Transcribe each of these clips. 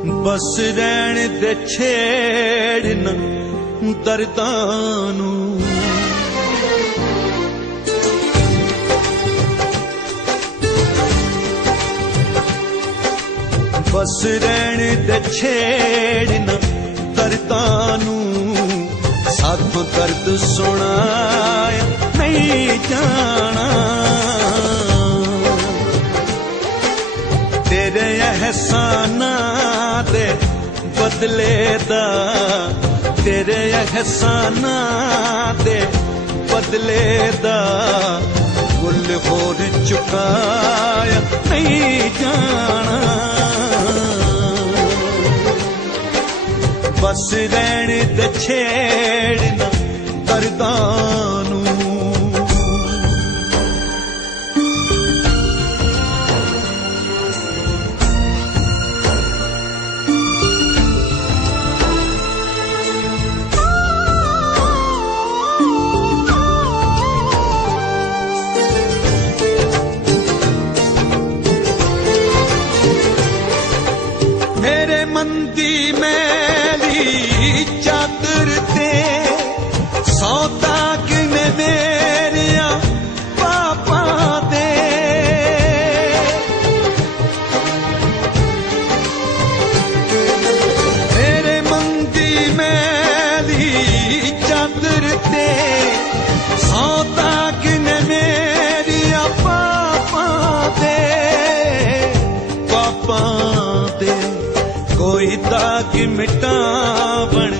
बस रहन दे छेड़ न दर्दां नू। बस रहन दे छेड़ न दर्दां नू। साथों दर्द सुनाया नहीं जाना। तेरे एहसाना दे बदले दा, तेरे एहसाना दे बदले दा गुल होर चुकाया नहीं जाना। बस रहन दे छेड़ न दर्दां नू। मेरे मंदी मैली चादर ते सौदा किने मेरिया पापा दे। मेरे मंदी मैली चादर ते सौदा किने मेरिया पापा दे। पापा दे कोई दाग मिटावण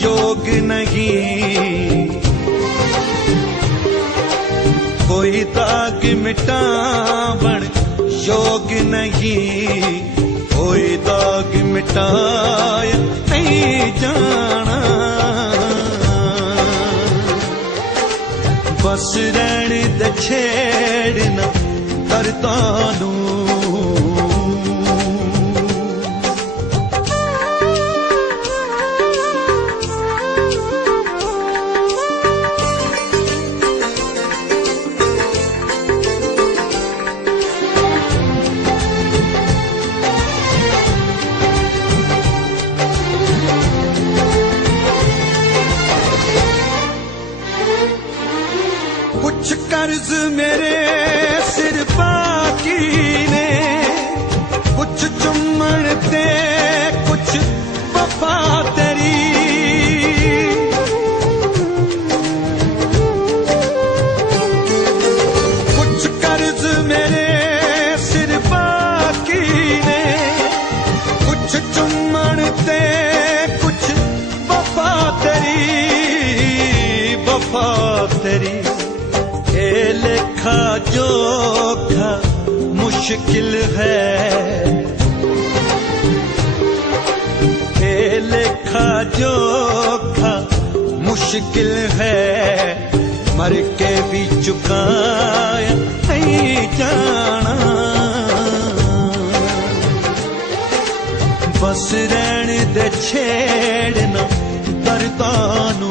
योग नहीं। कोई दाग मिटावण योग नहीं। कोई दाग मिटाया नहीं जाना। बस रहन दे छेड़ न दर्दां नू। कुछ कर्ज मेरे सिर बाकी ने, कुछ चुम्मन ते कुछ वफा तेरी। कुछ कर्ज मेरे सिर बाकी ने, कुछ चुम्मन ते कुछ वफा तेरी। वफा तेरी ये लेखा जोखा मुश्किल है। ये लेखा जोखा मुश्किल है। मर के भी चुकाया नहीं जाना। बस रहन दे छेड़ न दर्दां नू।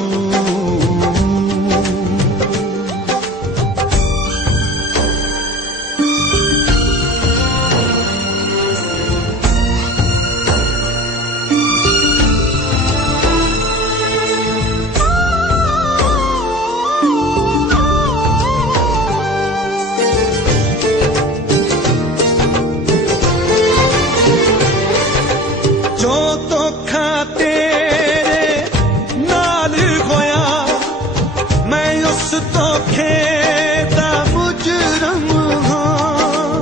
जो धोखा तेरे नाल होया, मैं उस धोखे दा मुजरम हां।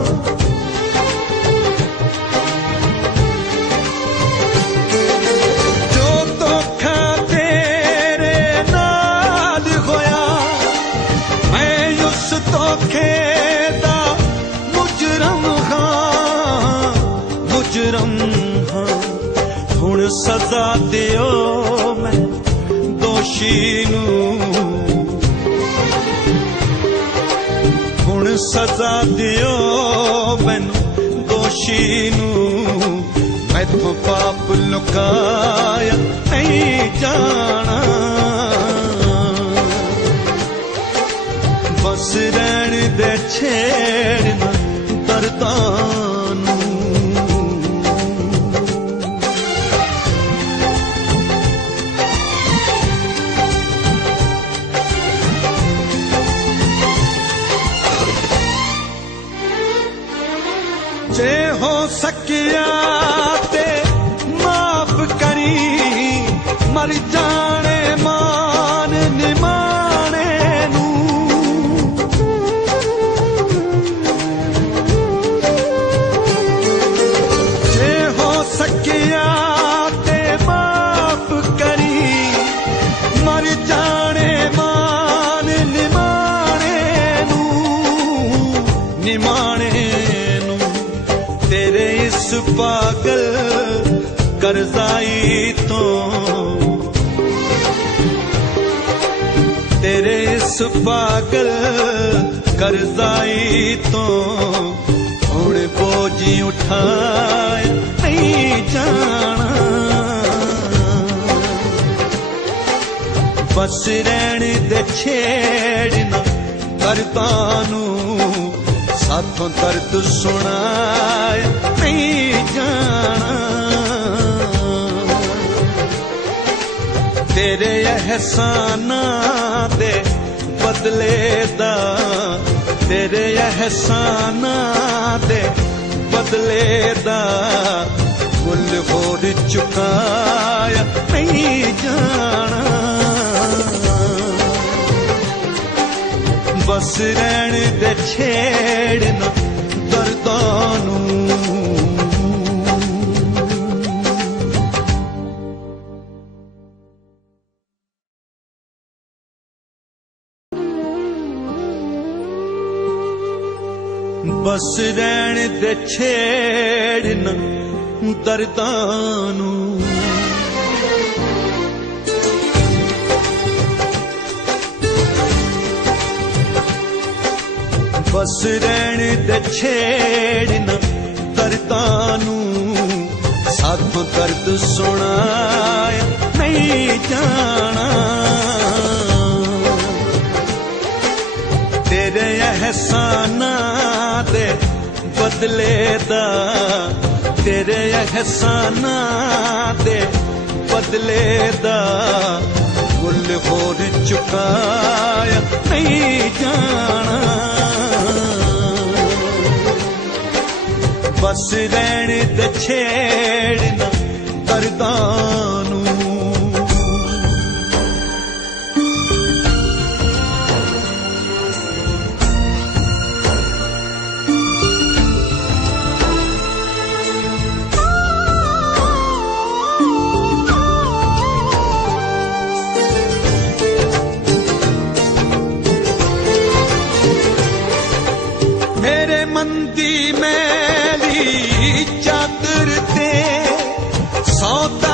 जो धोखा तेरे नाल होया, मैं उस धोखे दा मुजरम हां। मुजरम हां। हुण सजा दियो मैं दोषी नू। हुण सजा दियो मैनू दोषी नू। मैथों पाप लुकाया नहीं जाना। बस रहन दे छेड़ न दर्दां नू। जे हो सकिया ते माफ करी मर जाने मान निमाने नू जे हो सकिया ते माफ करी मर जाने मान निमाने नू निमाने नू तेरे इस पागल करजाई तो तेरे इस पागल करजाई तो हुण बोझी उठाए नहीं जाना बस रहन दे छेड़ना दर्दां नू साथों दर्द सुनाए नहीं जाना तेरे एहसानां दे बदले दा तेरे एहसानां दे बदले दा मुल होर चुकाया नहीं जाना बस रहन दे छेड़ना दर्दां नू बस रहन दे छेड़ना दर्दां नू बस रहन दे छेड़ना दर्दां नू साथों दर्द सुनाया नहीं जाना तेरे एहसानां दे बदले दा तेरे एहसानां दे बदले दा मुल होर चुकाया नहीं जाना बस रहन दे छेड़ना दर्दां नू मेरे मन दी मैली चादर ते सौदा